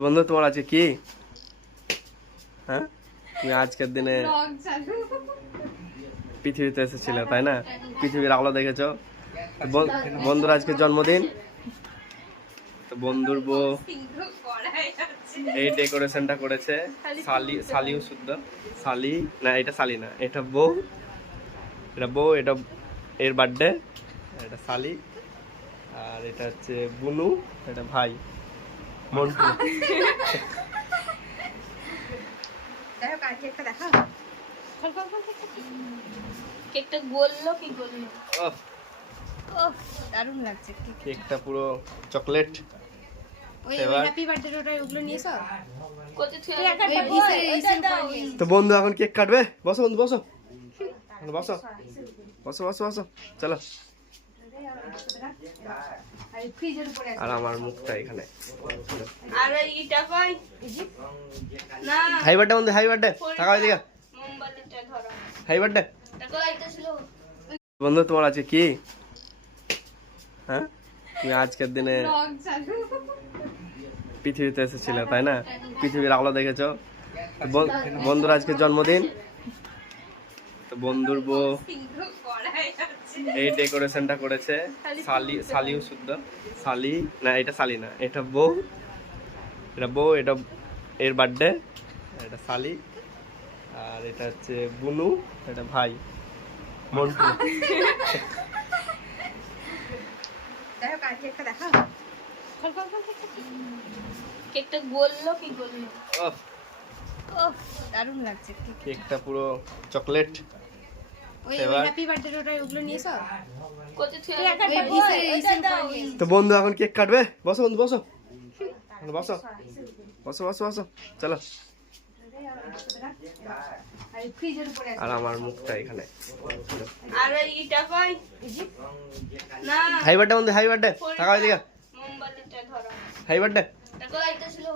বন্ধু তোমার আছে কি? হ্যাঁ, তুমি আজকের দিনে পৃথিবীতে এসেছিলে তাই না? পৃথিবীর আলো দেখেছো। বন্ধুর আজকে জন্মদিন, তো বন্ধুর বউ এই ডেকোরেশনটা করেছে। সালিও শুদ্ধ সালি না, এটা সালি না, এটা বউ। এটা এর বার্থডে। এটা সালি, আর এটা হচ্ছে বুনু, এটা ভাই মন্টু। কেকটা গললো কি গললো? দারুণ লাগছে কেকটা পুরো চকলেট। ওই হ্যাপি বার্থডে ওটা ওগুলো নিয়েছো? তো বন্ধু এখন কেক কাটবে। বসো বন্ধু, বসো বসো বসো বসো বসো, চলো। আর আমার মুখটা এখানে। আর এইটা কই? না হাই বার্থডে বন্ধু, হাই বার্থডে। থাকা এদিকে, মোমবাতিটা ধরো। Happy birthday. টাকা লাইটটা ছিল। বন্ধু তোমার আছে কি? হ্যাঁ, তুমি আজকের দিনে পৃথিবীতে এসেছিলে তাই না? পৃথিবীর আলো দেখেছো। বন্ধুর আজকে জন্মদিন, তো বন্ধুর বউ এই ডেকোরেশনটা করেছে। সালিও শুদ্ধ সালি না, এটা সালি না, এটা বউ। এটা এর বার্থডে। এটা সালি, আর এটা হচ্ছে বুনু, এটা ভাই মন্টু। কেকটা গললো কি গললো? দারুণ লাগছে কেকটা পুরো চকলেট। ওই হ্যাপি বার্থডে ওটা ওগুলো নিয়েছো? তো বন্ধু এখন কেক কাটবে। বসো বন্ধু, বসো বসো বসো বসো বসো, চলো। আর আমার মুখটা এখানে। আর এইটা কই? না হাই বার্থডে বন্ধু, হাই বার্থডে। থাকা এদিকে, মোমবাতিটা ধরো। Happy birthday. টাকা লাইটটা ছিল।